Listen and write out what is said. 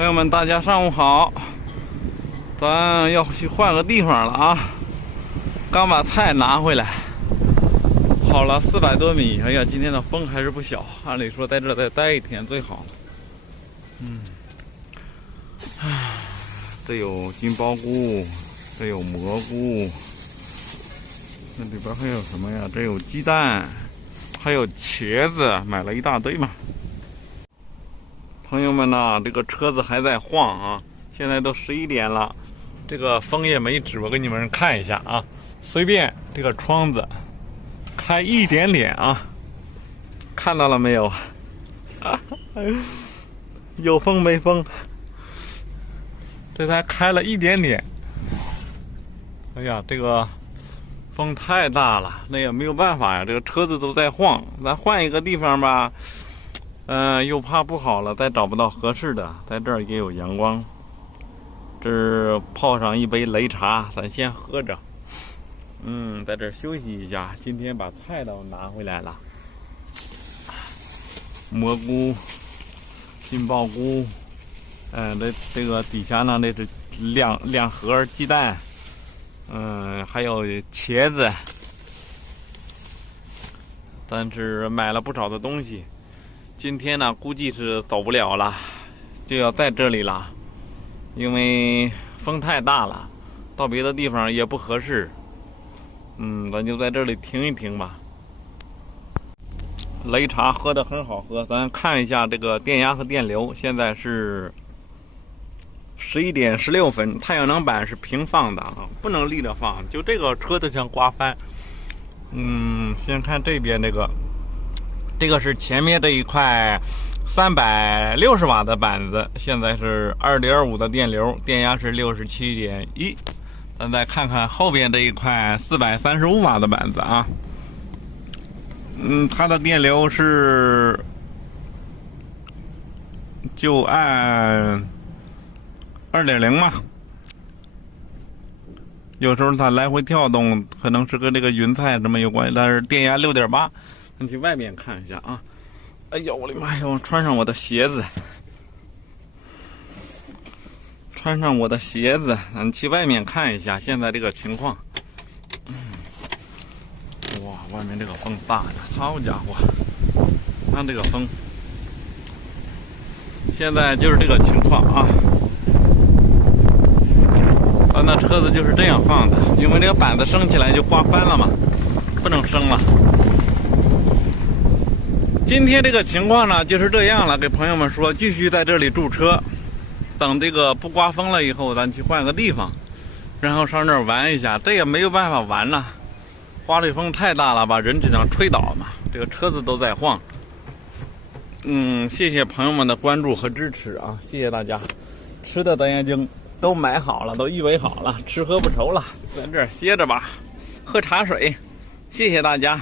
朋友们，大家上午好，咱要去换个地方了啊！刚把菜拿回来，跑了400多米。哎呀，今天的风还是不小，按理说在这再待一天最好。这有金包菇，这有蘑菇，那里边还有什么呀？这有鸡蛋，还有茄子，买了一大堆嘛。朋友们呐，这个车子还在晃啊！现在都11点了，这个风也没止，我给你们看一下啊。随便这个窗子开一点点啊，看到了没有？有风没风？这才开了一点点。哎呀，这个风太大了，那也没有办法呀，这个车子都在晃。咱换一个地方吧。又怕不好了，再找不到合适的。在这儿也有阳光，这泡上一杯擂茶，咱先喝着。在这儿休息一下。今天把菜都拿回来了，蘑菇、金包菇，这个底下呢，那是两盒鸡蛋，还有茄子，但是买了不少的东西。今天呢，估计是走不了了，就要在这里了，因为风太大了，到别的地方也不合适。咱就在这里停一停吧。擂茶喝得很好喝，咱看一下这个电压和电流，现在是11点16分，太阳能板是平放的啊，不能立着放，就这个车子像刮翻。先看这边这个是前面这一块360瓦的板子，现在是2.5的电流，电压是67.1。咱再看看后边这一块435瓦的板子啊，它的电流是就按2.0嘛。有时候它来回跳动，可能是跟这个云彩什么有关系，但是电压6.8。咱去外面看一下啊！哎呦我的妈呀！我穿上我的鞋子，咱去外面看一下现在这个情况。哇，外面这个风大的，好家伙！看这个风，现在就是这个情况啊。咱那车子就是这样放的，因为这个板子升起来就刮翻了嘛，不能升了。今天这个情况呢就是这样了，给朋友们说，继续在这里驻车，等这个不刮风了以后，咱去换个地方，然后上这儿玩一下。这也没有办法玩了，刮这风太大了，把人只能吹倒嘛，这个车子都在晃。谢谢朋友们的关注和支持啊，谢谢大家。吃的咱已经都买好了，都预备好了，吃喝不愁了，在这儿歇着吧，喝茶水。谢谢大家。